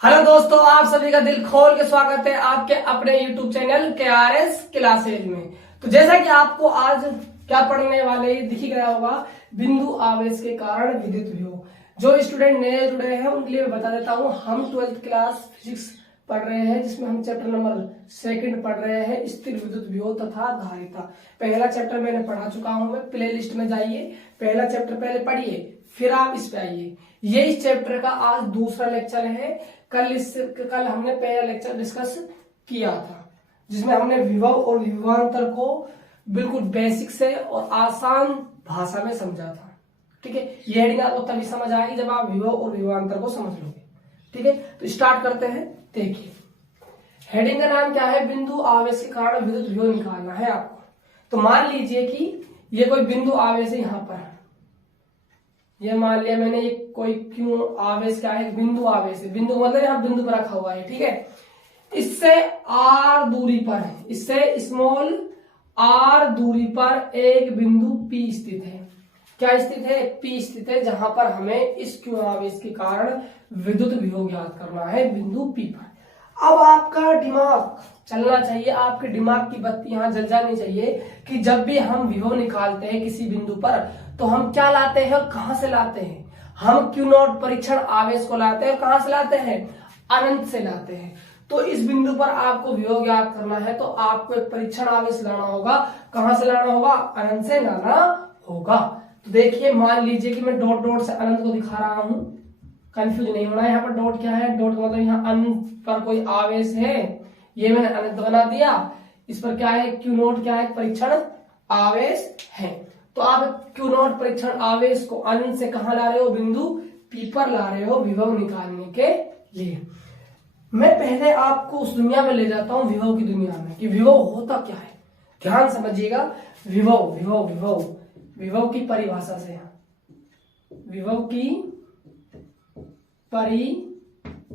Hello दोस्तों, आप सभी का दिल खोल के स्वागत है आपके अपने YouTube चैनल KRS क्लासेज में। तो जैसा कि आपको आज क्या पढ़ने वाले दिख ही गया होगा, बिंदु आवेश के कारण विद्युत विभव। जो स्टूडेंट नए जुड़े हैं उनके लिए मैं बता देता हूँ, हम 12th क्लास फिजिक्स पढ़ रहे हैं जिसमें हम चैप्टर नंबर 2 पढ़ रहे हैं, स्थिर विद्युत विभव तथा धारिता। पहला चैप्टर मैंने पढ़ा चुका हूं, मैं प्ले लिस्ट में जाइए, पहला चैप्टर पहले पढ़िए फिर आप इस पे आइए। ये इस चैप्टर का आज दूसरा लेक्चर है। कल हमने पहला लेक्चर डिस्कस किया था जिसमें हमने विभव और विभवांतर को बिल्कुल बेसिक से और आसान भाषा में समझा था। ठीक है, ये हेडिंग आपको तभी समझ आएगी जब आप विभव और विभवांतर को समझ लोगे। ठीक है, तो स्टार्ट करते हैं। देखिए, हेडिंग का नाम क्या है, बिंदु आवेश के कारण विद्युत विभव निकालना है आपको। तो मान लीजिए कि ये कोई बिंदु आवेश है, यहां पर ये मान लिया मैंने, ये कोई क्यों आवेश क्या है, बिंदु आवेश है। बिंदु मतलब यहाँ बिंदु पर रखा हुआ है। ठीक है, इससे r दूरी पर है, इससे स्मॉल r दूरी पर एक बिंदु P स्थित है। क्या स्थित है? P स्थित है, जहां पर हमें इस क्यों आवेश के कारण विद्युत विभव ज्ञात करना है बिंदु P पर। अब आपका दिमाग चलना चाहिए, आपके दिमाग की बत्ती यहां जल जानी चाहिए कि जब भी हम विभव निकालते हैं किसी बिंदु पर तो हम क्या लाते हैं और कहां से लाते हैं। हम क्यू नॉट परीक्षण आवेश को लाते हैं और कहां से लाते हैं, अनंत से लाते हैं। तो इस बिंदु पर आपको विभव ज्ञात करना है तो आपको एक परीक्षण आवेश लाना होगा। कहां से लाना होगा? अनंत से लाना होगा। तो देखिए, मान लीजिए कि मैं डॉट डॉट से अनंत को दिखा रहा हूं, कंफ्यूज नहीं होना। यहाँ पर डॉट क्या है, डॉट मतलब यहाँ अनंत पर कोई आवेश है, ये मैंने अनंत बना दिया। इस पर क्या है, क्यू नॉट क्या है, परीक्षण आवेश है। तो आप क्यू नॉट परीक्षण आवेश को अनंत से कहां ला रहे हो, बिंदु P पर ला रहे हो विभव निकालने के लिए। मैं पहले आपको उस दुनिया में ले जाता हूं, विभव की दुनिया में, कि विभव होता क्या है। ध्यान समझिएगा, विभव विभव विभव विभव की परिभाषा से, विभव की परिभाषा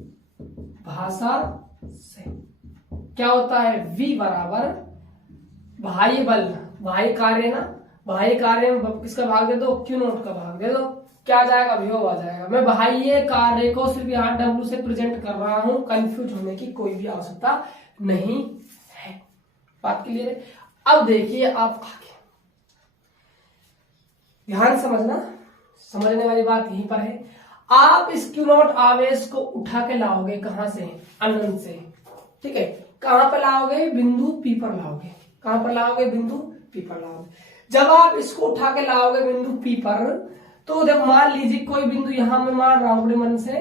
से क्या होता है, V बराबर बाह्य बल, बाह्य कार्य ना, बाह्य कार्य में किसका भाग दे दो, क्यू नॉट का भाग दे दो, क्या आ जाएगा, विभव आ जाएगा। मैं बाह्य कार्य को सिर्फ यहाँ W से प्रेजेंट कर रहा हूं, कंफ्यूज होने की कोई भी आवश्यकता नहीं है। बात क्लियर है? अब देखिए आप आगे ध्यान समझना, समझने वाली बात यहीं पर है। आप इस क्यू नॉट आवेश को उठा के लाओगे कहां से, अनंत से। ठीक है, कहां पर लाओगे, बिंदु P पर लाओगे। कहां पर लाओगे, बिंदु P पर लाओगे। जब आप इसको उठा के लाओगे बिंदु P पर, तो जब मान लीजिए कोई बिंदु यहां मैं मान रहा हूं अपने मन से,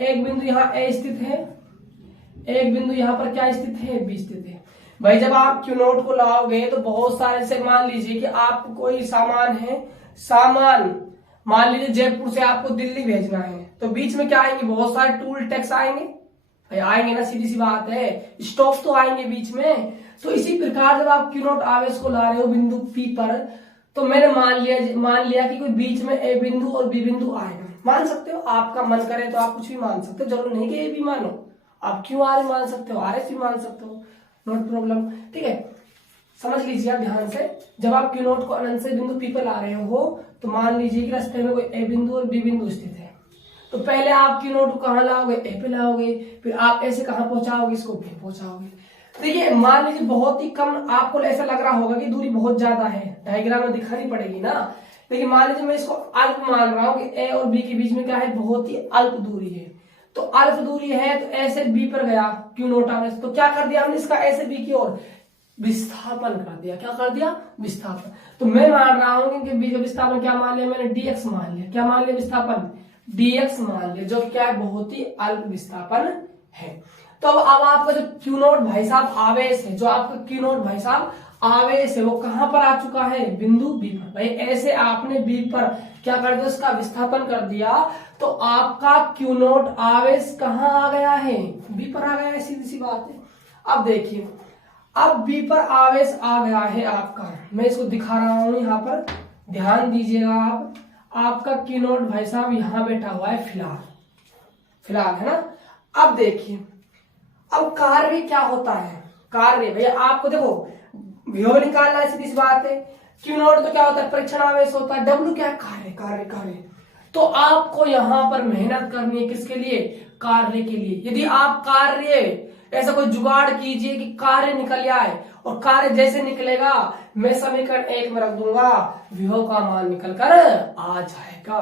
एक बिंदु यहां A स्थित है, एक बिंदु यहां पर क्या स्थित है, B स्थित है। भाई जब आप क्यू नॉट को लाओगे तो बहुत सारे से, मान लीजिए कि आपको कोई सामान है, सामान मान लीजिए जयपुर से आपको दिल्ली भेजना है, तो बीच में क्या आएंगे, बहुत सारे टूल टैक्स आएंगे, आएंगे ना, सीधी सी बात है, स्टॉप तो आएंगे बीच में। तो इसी प्रकार जब आप क्यू नॉट आवेश को ला रहे हो बिंदु P पर, तो मैंने मान लिया कि कोई बीच में A बिंदु और B बिंदु आएगा। मान सकते हो, आपका मन करे तो आप कुछ भी मान सकते हो, जरूर नहीं कि A भी मानो, आप क्यू आर मान सकते हो, RS भी मान सकते हो, नोट प्रॉब्लम। ठीक है, समझ लीजिए आप ध्यान से। जब आप क्यू नॉट को अनंत से बिंदु P पर ला रहे हो तो मान लीजिए कि रास्ते में कोई A बिंदु और B बिंदु स्थित है, तो पहले आप क्यू नॉट को कहां लाओगे, A पे लाओगे, फिर आप ऐसे कहां पहुंचाओगे, इसको B पहुंचाओगे। देखिए, मान लीजिए बहुत ही कम, आपको ऐसा लग रहा होगा कि दूरी बहुत ज्यादा है, डायग्राम में दिखानी पड़ेगी ना। लेकिन मान लीजिए मैं इसको अल्प मान रहा हूं कि A और B के बीच में क्या है, बहुत ही अल्प दूरी है। तो अल्प दूरी है तो ऐसे B पर गया क्यू नॉट आवेश, तो क्या कर दिया हमने, इसका ऐसे B की ओर विस्थापन कर दिया। क्या कर दिया, विस्थापन। तो मैं मान रहा हूं कि B का विस्थापन क्या मान लिया मैंने, dx मान लिया। क्या मान लिया, विस्थापन dx मान लिया, जो क्या है, बहुत ही अल्प विस्थापन है। तो अब आपका जो क्यू नॉट भाई साहब आवेश है, जो आपका क्यू नॉट भाई साहब आवेश है, वो कहां पर आ चुका है, बिंदु B पर। भाई ऐसे आपने B पर क्या कर दिया, उसका विस्थापन कर दिया, तो आपका क्यू नॉट आवेश कहां आ गया है, B पर आ गया है, सीधी सी बात है। अब देखिए, अब B पर आवेश आ गया है आपका, मैं इसको दिखा रहा हूं यहाँ पर, ध्यान दीजिएगा आप। आपका क्यू नॉट भाई साहब यहां बैठा हुआ है फिलहाल है ना। अब देखिए, अब कार्य क्या होता है, कार्य भैया आपको देखो विभव निकालना है, सीधी सी बात है। क्यू नॉट तो क्या होता है, परीक्षण आवेश होता है, W क्या है, कार्य कार्य कार्य। तो आपको यहां पर मेहनत करनी है, किसके लिए, कार्य के लिए। यदि आप कार्य ऐसा कोई जुगाड़ कीजिए कि कार्य निकल आए, और कार्य जैसे निकलेगा मैं समीकरण 1 में रख दूंगा, विभव का मान निकल कर आ जाएगा।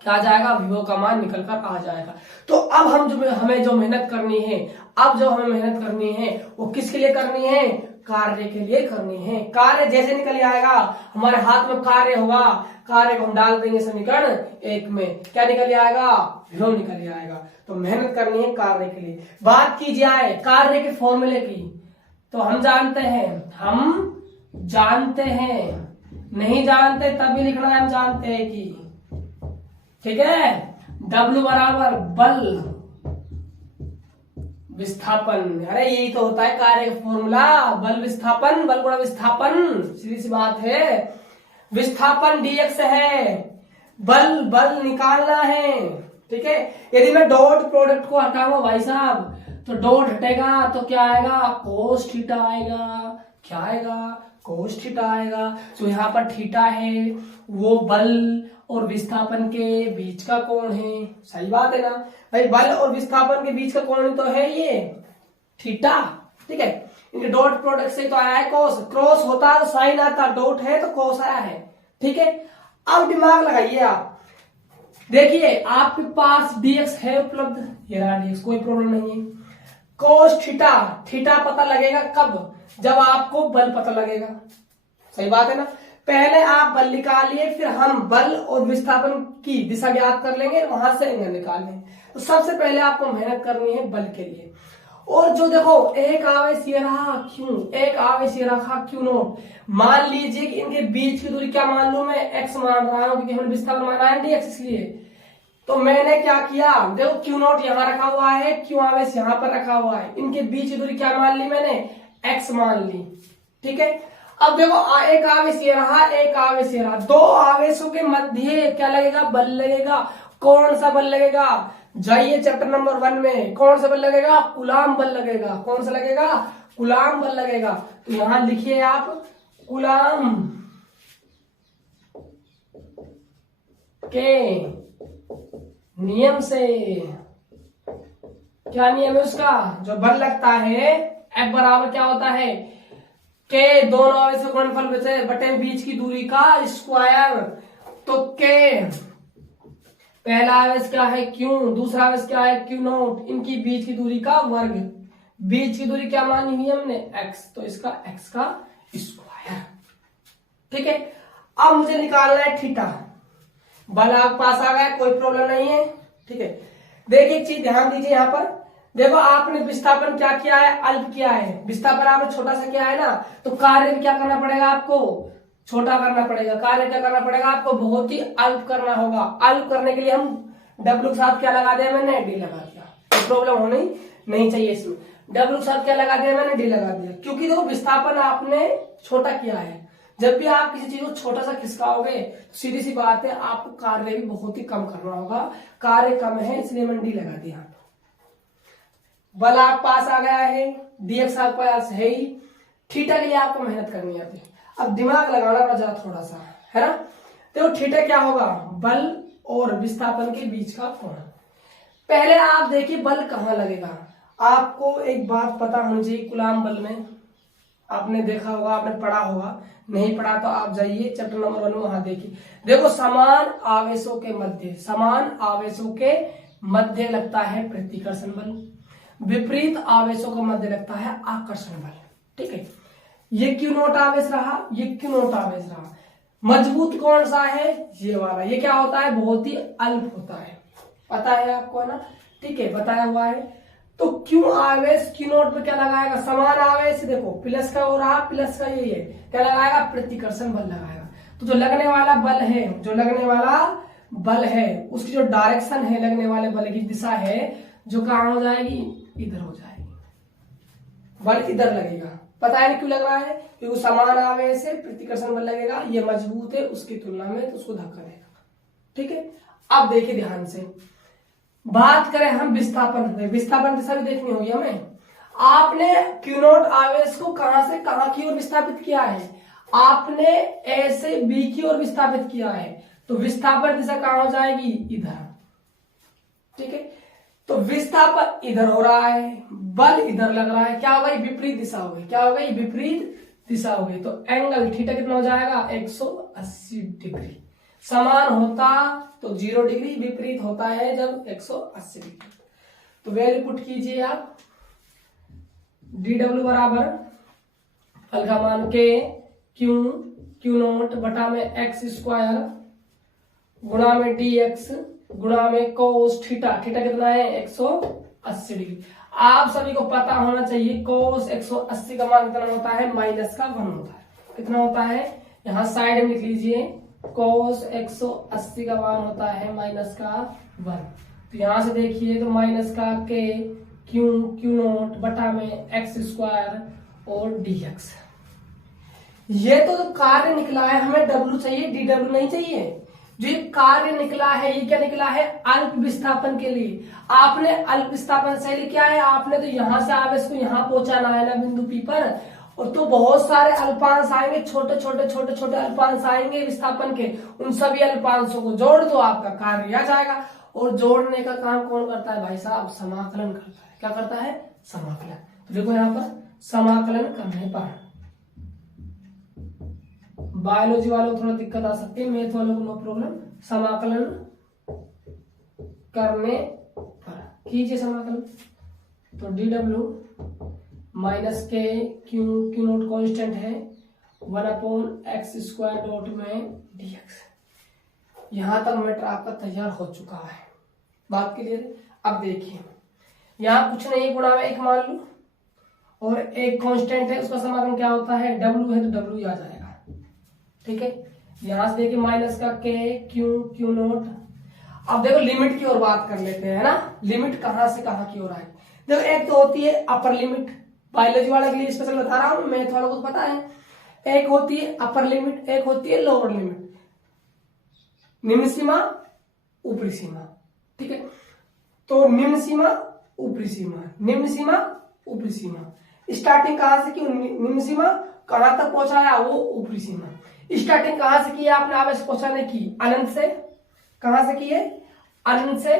क्या आ जाएगा? विभव का मान निकल कर आ जाएगा। तो अब हमें जो मेहनत करनी है, वो किसके लिए करनी है? कार्य के लिए करनी है। कार्य जैसे निकल आएगा, हमारे हाथ में कार्य होगा, कार्य को हम डाल देंगे समीकरण 1 में, क्या निकल आएगा? विभव निकल आएगा। तो मेहनत करनी है कार्य के लिए। बात की जाए कार्य के फॉर्मूले की, तो हम जानते हैं, नहीं जानते तभी लिखना है, हम जानते हैं कि, ठीक है, W बराबर बल विस्थापन। अरे यही तो होता है कार्य का फॉर्मूला, बल विस्थापन, बल गुणा विस्थापन, सीधी सी बात है। विस्थापन dx है, बल निकालना है, ठीक है। यदि मैं डॉट प्रोडक्ट को हटाऊंगा भाई साहब, तो डॉट हटेगा तो क्या आएगा? कोस थीटा आएगा। क्या आएगा? कोस थीटा आएगा। तो यहाँ पर थीटा है, वो बल और विस्थापन के बीच का कोण है। सही बात है ना भाई? बल और विस्थापन के बीच का कोण तो है ये थीटा, ठीक है। इनके डॉट प्रोडक्ट से तो आया है कोस, क्रॉस होता तो साइन आता, डॉट है तो कोस आया है, ठीक है। अब दिमाग लगाइए आप, देखिए आपके पास dx है उपलब्ध, ये रहा dx, कोई प्रॉब्लम नहीं है। कोस थीटा पता लगेगा कब? जब आपको बल पता लगेगा। सही बात है ना? पहले आप बल निकालिए, फिर हम बल और विस्थापन की दिशा ज्ञात कर लेंगे, वहां से एंगल निकाल लेंगे। तो सबसे पहले आपको मेहनत करनी है बल के लिए। और जो देखो एक आवेश ये रहा क्यू, एक आवेश ये रखा क्यू नोट। मान लीजिए कि इनके बीच की दूरी क्या मान लू मैं? x मान रहा हूं, क्योंकि हमने विस्थापन माना है dx, इसलिए। तो मैंने क्या किया, देखो क्यू नोट यहां रखा हुआ है, क्यू आवेश यहां पर रखा हुआ है, इनके बीच की दूरी क्या मान ली मैंने? x मान ली, ठीक है। अब देखो एक आवेश ये रहा, एक आवेश ये रहा, दो आवेशों के मध्य क्या लगेगा? बल लगेगा। कौन सा बल लगेगा? जाइए चैप्टर नंबर 1 में, कौन सा बल लगेगा? कूलाम बल लगेगा। कौन सा लगेगा? कूलाम बल लगेगा। तो यहां लिखिए आप कूलाम के नियम से। क्या नियम है उसका? जो बल लगता है F बराबर क्या होता है? के दोनों आवेश का गुणनफल बटे बीच की दूरी का स्क्वायर। तो के पहला आवेश क्या है? क्यू, दूसरा आवेश क्या है? क्यू नोट, इनकी बीच की दूरी का वर्ग। बीच की दूरी क्या मानी हुई हमने? x, तो इसका x का स्क्वायर, ठीक है। अब मुझे निकालना है थीटा। बल आपके पास आ गया, कोई प्रॉब्लम नहीं है, ठीक है। देखिए एक चीज ध्यान दीजिए, यहां पर देखो आपने विस्थापन क्या किया है? अल्प किया है। विस्थापन आपने छोटा सा किया है ना, तो कार्य भी क्या करना पड़ेगा आपको? छोटा करना पड़ेगा। कार्य क्या करना पड़ेगा आपको? बहुत ही अल्प करना होगा। अल्प करने के लिए हम W के साथ क्या लगा दिया मैंने? D लगा दिया। तो प्रॉब्लम होनी नहीं चाहिए इसमें। W के साथ क्या लगा दिया मैंने? D लगा दिया, क्योंकि देखो विस्थापन आपने छोटा किया है। जब भी आप किसी चीज को छोटा सा खिसकाओगे, तो सीधी सी बात है आपको कार्य भी बहुत ही कम करना होगा। कार्य कम है, इसलिए मैंने D लगा दिया। बल आप पास आ गया है, dx आपके पास है ही, थीटा के लिए आपको मेहनत करनी है। अब दिमाग लगाना पड़ा थोड़ा सा, है ना। देखो थीटा क्या होगा? बल और विस्थापन के बीच का कोण। पहले आप देखिए बल कहाँ लगेगा। आपको एक बात पता होनी चाहिए, कूलाम बल में आपने देखा होगा, आपने पढ़ा होगा, नहीं पढ़ा तो आप जाइए चैप्टर नंबर 1 में, वहां देखिए। देखो समान आवेशों के मध्य लगता है प्रतिकर्षण बल, विपरीत आवेशों के मध्य लगता है आकर्षण बल, ठीक है। ये क्यू नोट आवेश रहा, ये क्यू नोट आवेश रहा। मजबूत कौन सा है? ये वाला। ये क्या होता है? बहुत ही अल्प होता है, पता है आपको ना, ठीक है, बताया हुआ है। तो क्यू आवेश क्यू नोट पे क्या लगाएगा? समान आवेश, देखो प्लस का हो रहा, प्लस का यही है, क्या लगाएगा? प्रतिकर्षण बल लगाएगा। तो जो लगने वाला बल है, उसकी जो डायरेक्शन है, लगने वाले बल की दिशा है, जो कहां हो जाएगी? इधर हो जाएगी। बल इधर लगेगा। पता है क्यों लग रहा है? क्योंकि समान आवेश से प्रतिकर्षण बल लगेगा, ये मजबूत है उसकी तुलना में, तो उसको धक्का देगा, ठीक है। अब देखिए ध्यान से, बात करें हम विस्थापन दिशा भी देखनी होगी हमें। आपने क्यू नोट आवेश को कहां से कहां की ओर विस्थापित किया है? आपने ऐसे बी की ओर विस्थापित किया है, तो विस्थापन दिशा कहां हो जाएगी? इधर, ठीक है। तो विस्थापन इधर हो रहा है, बल इधर लग रहा है, क्या होगा, विपरीत दिशा होगी, क्या होगा, विपरीत दिशा होगी। तो एंगल थीटा कितना हो जाएगा, 180 डिग्री। समान होता तो 0 डिग्री, विपरीत होता है जब 180 डिग्री। तो वैल्यू पुट कीजिए आप, DW बराबर अलगा मान के क्यू नोट बटा में एक्स स्क्वायर गुणा में dx गुणा में कोस थीटा, थीटा कितना है, 180 डिग्री। आप सभी को पता होना चाहिए कोस 180 का मान कितना होता है, -1 होता है। कितना होता है, यहाँ साइड में लिख लीजिए, कोस 180 का मान होता है -1। तो यहां से देखिए तो -k क्यू नोट बटा में एक्स स्क्वायर और dx। ये तो जो कार्य निकला है, हमें W चाहिए, DW नहीं चाहिए। जो ये कार्य निकला है, ये क्या निकला है, अल्प विस्थापन के लिए। आपने अल्प विस्थापन शैली क्या है, आपने तो यहां से आवेश को यहां पहुंचाना है ना बिंदु P पर, और तो बहुत सारे अल्पांश आएंगे, छोटे छोटे अल्पांश आएंगे विस्थापन के, उन सभी अल्पांशों को जोड़ दो, आपका कार्य आ जाएगा। और जोड़ने का काम कौन करता है भाई साहब, समाकलन करता है। क्या करता है, समाकलन। तो देखो यहाँ पर समाकलन करने पर बायोलॉजी वालों को थोड़ा दिक्कत आ सकती है, मैथ वालों को नो प्रॉब्लम। समाकलन करने पर कीजिए समाकलन, तो DW -k Q note constant है 1/x² डॉट में dx। यहां तक मैटर आपका तैयार हो चुका है, बात क्लियर। अब देखिए यहां कुछ नहीं, गुणा में 1 मान लो और एक कांस्टेंट है, उसका समाकलन क्या होता है, W है तो W आ जाएगा, ठीक है। यहां से देखिए -k क्यू नोट। अब देखो लिमिट की ओर बात कर लेते हैं ना, लिमिट कहां से कहां की ओर आए। देखो एक तो होती है अपर लिमिट, बायोलॉजी वाले के लिए स्पेशल बता रहा हूं, मैथ वालों को पता है। एक होती है अपर लिमिट, एक होती है लोअर लिमिट, निम्न सीमा ऊपरी सीमा, ठीक है। तो निम्न सीमा ऊपरी सीमा, निम्न सीमा ऊपरी सीमा। स्टार्टिंग कहां से की, निम्न सीमा कहां तक पहुंचाया, वो ऊपरी सीमा। स्टार्टिंग कहां से की आपने आवेश पहुंचाने की, अनंत से। कहां से की है, अनंत से,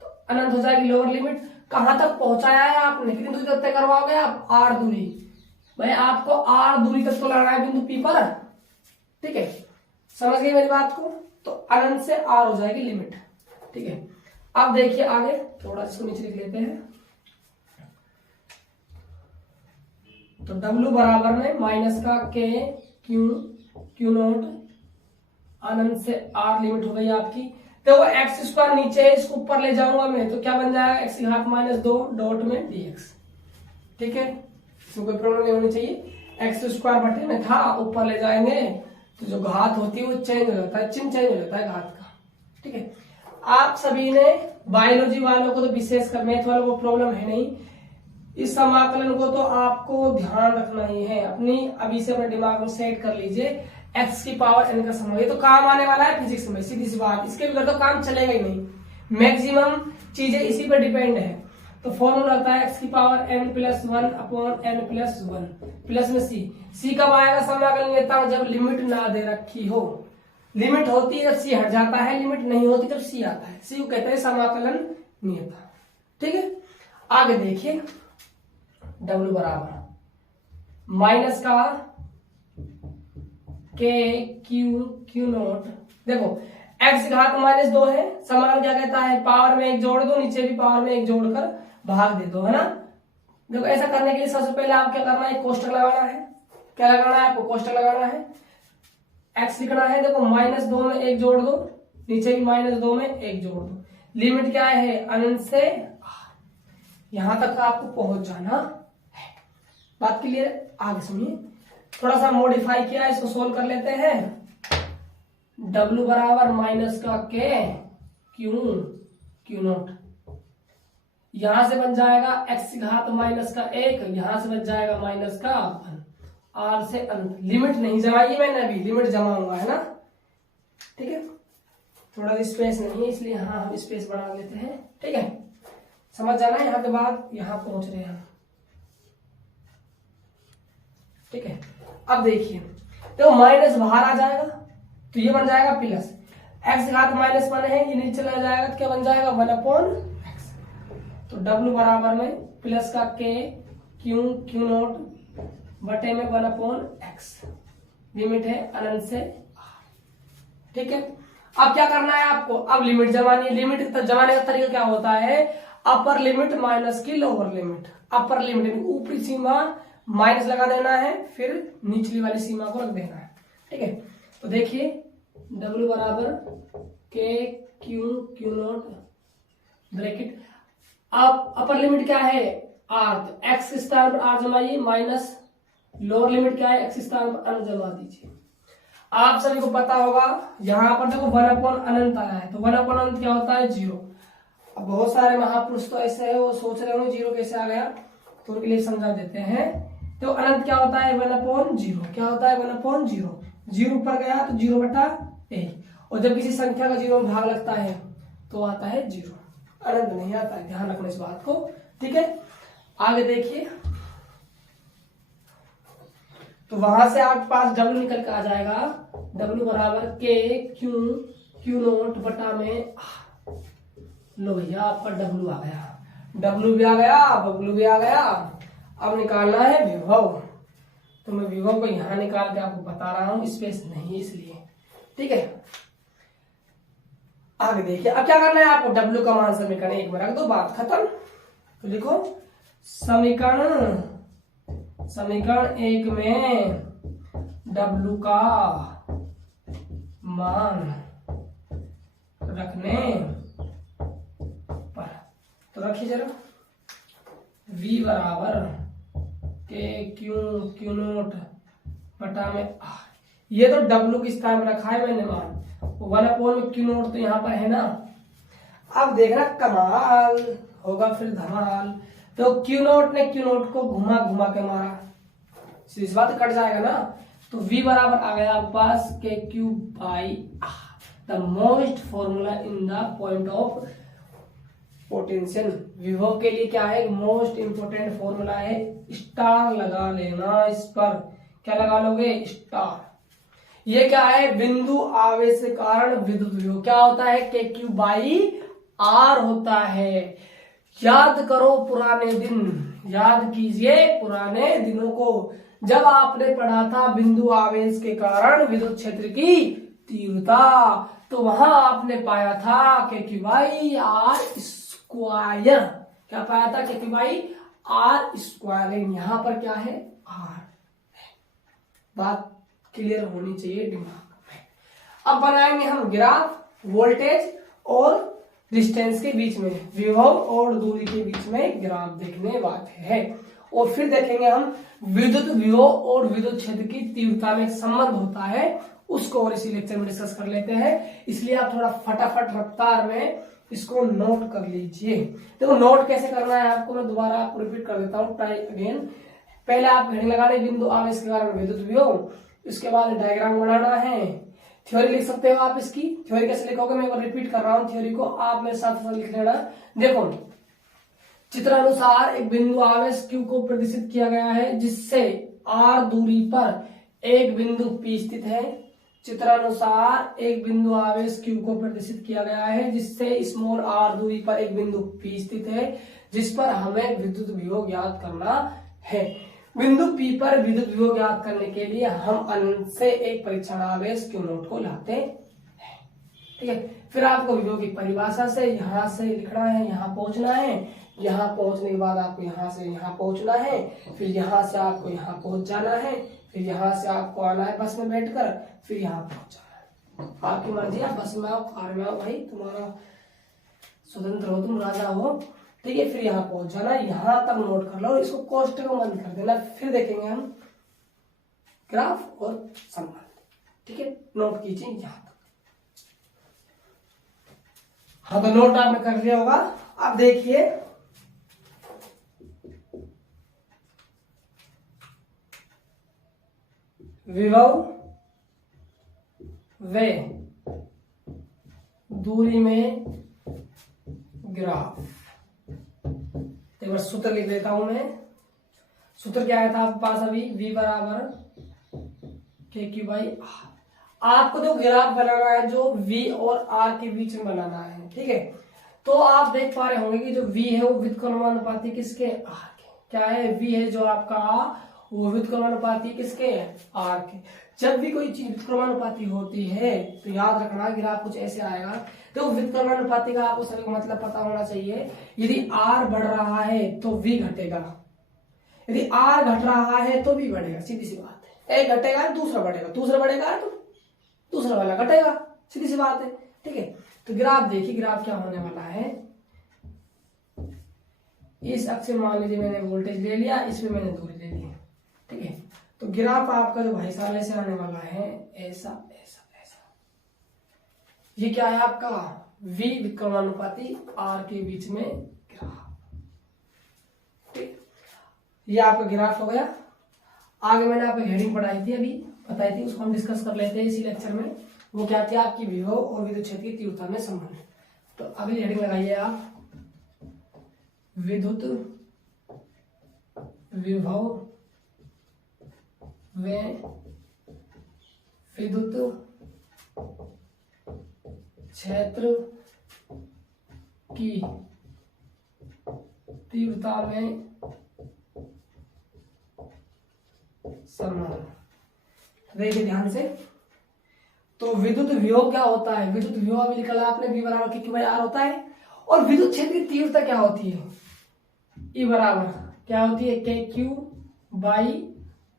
तो अनंत हो जाएगी लोअर लिमिट। कहां तक पहुंचाया है आपने, कितनी दूरी तक तय करवाओगे आप, r दूरी। भाई आपको r दूरी तक तो लाना है बिंदु P पर, ठीक है। समझ गए मेरी बात को। तो अनंत से r हो जाएगी लिमिट, ठीक है। अब देखिए आगे, थोड़ा इसको नीचे लिख लेते हैं। तो W बराबर में -k क्यू नोट अनंत से r लिमिट हो गई आपकी। तो वो x² नीचे है, इसको ऊपर ले जाऊंगा मैं, तो क्या बन जाएगा, x⁻² डॉट में dx, ठीक है। इसमें कोई प्रॉब्लम नहीं होनी चाहिए। x² बटे में था, ऊपर ले जाएंगे तो जो घात होती है वो चेंज हो जाता है, चिन्ह चेंज हो जाता है घात का, ठीक है। आप सभी ने बायोलॉजी वालों को तो विशेषकर, मैथ वालों को प्रॉब्लम है नहीं। इस समाकलन को तो आपको ध्यान रखना ही है, अपनी अभी से अपने दिमाग में सेट कर लीजिए। x की पावर n का समूह, ये तो काम आने वाला है फिजिक्स में, सीधी सी बात। इसके बगैर तो काम चलेगा ही नहीं, मैक्सिमम चीजें इसी पर डिपेंड है। तो फॉर्मूला होता है x की पावर n+1/n+1 प्लस में c कब आएगा समाकलन, जब लिमिट ना दे रखी हो। लिमिट होती है जब c हट जाता है, लिमिट नहीं होती जब c आता है। c को कहते हैं समाकलन नियता, ठीक है। आगे देखिए W बराबर माइनस का k क्यू नोट। देखो x घात -2 है, समाकलन क्या कहता है, पावर में 1 जोड़ दो, नीचे भी पावर में 1 जोड़कर भाग दे दो, है ना। देखो ऐसा करने के लिए सबसे पहले आप क्या करना है, कोष्टक लगाना है। क्या लगाना है आपको, कोष्टक लगाना है। x लिखना है, देखो -2 में 1 जोड़ दो, नीचे भी -2 में 1 जोड़ दो। लिमिट क्या है, अनंत से यहां तक आपको पहुंच जाना है। बात क्लियर, आगे सुनिए। थोड़ा सा मॉडिफाई किया, इसको सोल्व कर लेते हैं। W बराबर -k क्यू नोट, यहां से बन जाएगा x घात -1, यहां से बन जाएगा -1 r से अंत। लिमिट नहीं जमाई मैंने, अभी लिमिट जमाऊंगा, है ना, ठीक है। थोड़ा स्पेस नहीं है इसलिए हाँ हम स्पेस बढ़ा लेते हैं, ठीक है। समझ जाना है, यहाँ के बाद यहाँ पहुंच रहे हैं, ठीक है। अब देखिए तो माइनस बाहर आ जाएगा, तो ये बन जाएगा प्लस। x घात -1 है, ये नीचे चला जाएगा तो क्या बन जाएगा 1/x। तो W बराबर में प्लस का K क्यू नोट बटे में 1/x, लिमिट है अनंत से r। ठीक है, अब क्या करना है आपको, अब लिमिट जमानी है। लिमिट जमाने का तरीका क्या होता है, अपर लिमिट माइनस की लोअर लिमिट। अपर लिमिट ऊपरी सीमा माइनस लगा देना है, फिर निचली वाली सीमा को रख देना है। ठीक है, तो देखिए W बराबर K क्यू नोट ब्रैकेट, अब अपर लिमिट क्या है r, तो x के स्थान पर r जमाइए, माइनस लोअर लिमिट क्या है x के स्थान पर अनंत जमा दीजिए। आप सभी को पता होगा यहाँ पर देखो 1/अनंत आया है, तो 1/अनंत क्या होता है 0। अब बहुत सारे महापुरुष तो ऐसे है वो सोच रहे होंगे 0 कैसे आ गया, तो उनके लिए समझा देते हैं। तो अनंत क्या होता है 1/0, क्या होता है 1/0, 0 ऊपर गया तो 0/a, और जब किसी संख्या का 0 में भाग लगता है तो आता है 0, अनंत नहीं आता है, ध्यान रखना इस बात को। ठीक है, आगे देखिए, तो वहां से आपके पास W निकल के आ जाएगा, W बराबर K क्यू नोट बटा में, लो भैया आपका W आ गया, W भी आ गया, W भी आ गया। अब निकालना है विभव, तो मैं विभव को यहां निकाल के आपको बता रहा हूं, स्पेस नहीं इसलिए। ठीक है, आगे देखिए, अब क्या करना है आपको, W का मान समीकरण 1 में रख दो, बात खत्म। तो लिखो समीकरण 1 में W का मान रखने पर, तो रखिए जरा, V बराबर K क्यू नोट बटा में R। ये तो W किस स्थान में रखा है मैंने मान, 1/में क्यू नोट तो यहाँ पर है ना। अब देखना कमाल होगा फिर धमाल, तो क्यू नोट ने क्यू नोट को घुमा घुमा के मारा, इस बात कट जाएगा ना। तो V बराबर आ गया आपके पास K Q by R, the most formula in the point of potential. विभव के लिए क्या है, मोस्ट इंपोर्टेंट फॉर्मूला है, स्टार लगा लेना इस पर। क्या लगा लोगे, स्टार। ये क्या है, बिंदु आवेश के कारण विद्युत विभव क्या होता है, K क्यू बाई R होता है। याद करो पुराने दिन, याद कीजिए पुराने दिनों को, जब आपने पढ़ा था बिंदु आवेश के कारण विद्युत क्षेत्र की तीव्रता, तो वहां आपने पाया था K Q by R square. क्या पाया था, K Q by R square. यहां पर क्या है, R। बात क्लियर होनी चाहिए दिमाग में। अब बनाएंगे हम ग्राफ वोल्टेज और डिस्टेंस के बीच में, विभव और दूरी के बीच में ग्राफ देखने वाले हैं, और फिर देखेंगे हम विद्युत विभव और विद्युत क्षेत्र की तीव्रता में एक संबंध होता है, उसको और इसी लेक्चर में डिस्कस कर लेते हैं। इसलिए आप थोड़ा फटाफट रफ्तार में इसको नोट कर लीजिए। देखो नोट कैसे करना है आपको मैं दोबारा आपको रिपीट कर देता हूँ, ट्राई अगेन। पहले आप हेडिंग लगा रहे बिंदु आवेश के कारण विद्युत विभव, इसके बाद डायग्राम बनाना है, थ्योरी लिख सकते हो आप इसकी। थ्योरी कैसे लिखोगे मैं रिपीट कर रहा हूँ, थ्योरी को आप मेरे साथ लिख लेना। देखो चित्रानुसार एक बिंदु आवेश Q को प्रदर्शित किया गया है, जिससे R दूरी पर एक बिंदु P स्थित है। चित्रानुसार एक बिंदु आवेश Q को प्रदर्शित किया गया है, जिससे स्मॉल r दूरी पर एक बिंदु P स्थित है, जिस पर हमें विद्युत विभव ज्ञात करना है। बिंदु P पर विद्युत विभव ज्ञात करने के लिए हम अनंत से एक परीक्षण आवेश Q नोट को लाते हैं। ठीक है, फिर आपको विभव की परिभाषा से यहाँ से लिखना है, यहाँ पहुंचना है, यहाँ पहुंचने के बाद आपको यहाँ से यहाँ पहुंचना है, फिर यहाँ से आपको यहाँ पहुंच जाना है, फिर यहाँ से आपको आना है बस में बैठकर, फिर यहाँ पहुंच जाना है। आपकी मर्जी, आप बस में आओ, कार में आओ, भाई तुम्हारा स्वतंत्र हो, तुम राजा हो। ठीक है, फिर यहाँ पहुंच जाना, यहाँ तक नोट कर लो, इसको कोष्टक में बंद कर देना, फिर देखेंगे हम ग्राफ और संबंध। ठीक है, नोट कीजिए यहाँ तक। हाँ, तो नोट आपने कर लिया होगा। अब देखिए विभव व दूरी में ग्राफ, एक बार सूत्र लिख देता हूं मैं। सूत्र क्या आया था आपके पास अभी, V बराबर K क्यू बाई R। आपको तो ग्राफ बनाना है जो V और R के बीच में बनाना है। ठीक है, तो आप देख पा रहे होंगे कि जो v है वो व्युत्क्रमानुपाती किसके, r के। क्या है, v है जो आपका वो व्युत्क्रमानुपाती किसके, r के। जब भी कोई चीज व्युत्क्रमानुपाती होती है तो याद रखना ग्राफ कुछ ऐसे आएगा। तो व्युत्क्रमानुपाती का आपको सभी को मतलब पता होना चाहिए। यदि r बढ़ रहा है तो v घटेगा, यदि r घट रहा है तो v बढ़ेगा, सीधी सी बात है। एक घटेगा दूसरा बढ़ेगा, दूसरा बढ़ेगा तो दूसरा वाला घटेगा, सीधी सी बात है। ठीक है, तो ग्राफ देखिए, ग्राफ क्या होने वाला है। इस अक्ष में मान लीजिए मैंने वोल्टेज ले लिया, इसमें मैंने दूरी ले ली, ठीक है। तो ग्राफ आपका जो भाई साहब ऐसे आने वाला है, ऐसा ऐसा ऐसा। ये क्या है आपका v व्युत्क्रमानुपाती r के बीच में ग्राफ, ठीक। ये आपका ग्राफ हो गया। आगे मैंने आपको हेडिंग पढ़ाई थी, अभी बताई थी, उसको हम डिस्कस कर लेते हैं इसी लेक्चर में। वो क्या थी आपकी विभव और विद्युत क्षेत्र की तीव्रता में संबंध। तो अगली हेडिंग लगाइए आप, विद्युत विभव व विद्युत क्षेत्र की तीव्रता में संबंध। देखिए ध्यान से, तो विद्युत विभव क्या होता है, विद्युत विभव अभी निकला आपने, v बराबर q बाई r होता है। और विद्युत क्षेत्र की तीव्रता क्या होती है, E बराबर क्या होती है, के क्यू बाई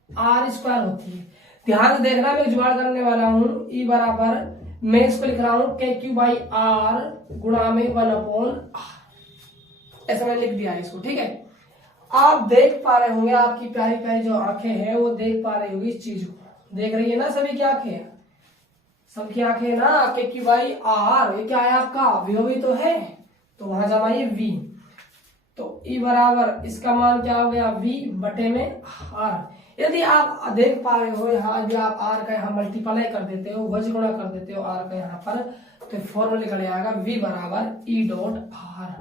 आर स्क्वायर होती है। ध्यान से देखना, मैं जुगाड़ करने वाला हूं। E बराबर मैं इसको लिख रहा हूं के क्यू बाई आर गुणा में 1/r, ऐसा मैंने लिख दिया है इसको, ठीक है। आप देख पा रहे होंगे, आपकी प्यारी प्यारी जो आंखें हैं वो देख पा रही होगी इस चीज को, देख रही है ना सभी की आंखें, सबकी आंखें ना, के क्यू बाई आर, ये क्या है आपका विभव ही तो है, तो वहां जमाइए v। तो E बराबर इसका मान क्या हो गया, v बटे में r। यदि आप देख पा रहे हो यहाँ, यदि आप r का यहाँ मल्टीप्लाई कर देते हो, वज गुणा कर देते हो r का यहाँ पर, तो फॉर्मूला निकल आएगा v बराबर E डॉट r,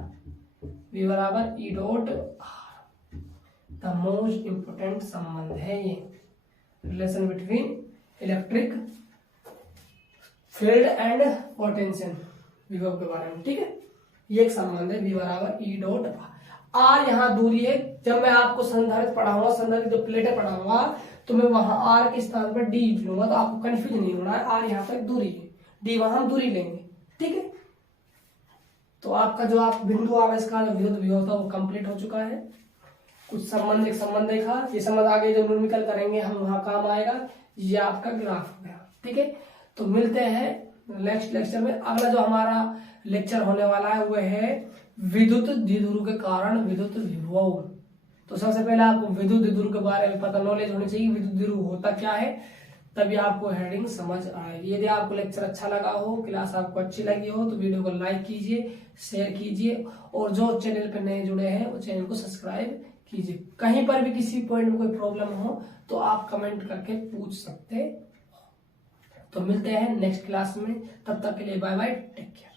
v बराबर E dot r। The most important संबंध है ये, relation between electric field and potential, विभव के बारे में, ठीक है। ये एक संबंध है, v बराबर E डॉट r। यहाँ दूरी है, जब मैं आपको संधारित्र पढ़ाऊंगा, संधारित्र जो प्लेटें पढ़ाऊंगा, तो मैं वहां r के स्थान पर d लूंगा, तो आपको कंफ्यूज नहीं होना है। r यहाँ तक दूरी है, d वहां हम दूरी लेंगे, ठीक है। तो आपका जो आप बिंदु आवेश का विद्युत विभव था वो कंप्लीट हो चुका है। कुछ संबंध, एक संबंध देखा, ये संबंध आगे जो न्यूमेरिकल करेंगे हम वहां काम आएगा। ये आपका ग्राफ हो गया, ठीक है। तो मिलते हैं नेक्स्ट लेक्चर में। अगला जो हमारा लेक्चर होने वाला है वो है विद्युत द्विध्रुव के कारण विद्युत विभव। तो सबसे पहले आपको विद्युत द्विध्रुव के बारे में पता नॉलेज होनी चाहिए, विद्युत द्विध्रुव होता क्या है, तभी आपको हेडिंग समझ आएगी। यदि आपको लेक्चर अच्छा लगा हो, क्लास आपको अच्छी लगी हो, तो वीडियो को लाइक कीजिए, शेयर कीजिए, और जो चैनल पर नए जुड़े हैं वो चैनल को सब्सक्राइब कीजिए। कहीं पर भी किसी पॉइंट में कोई प्रॉब्लम हो तो आप कमेंट करके पूछ सकते। तो मिलते हैं नेक्स्ट क्लास में, तब तक के लिए बाय बाय, टेक केयर।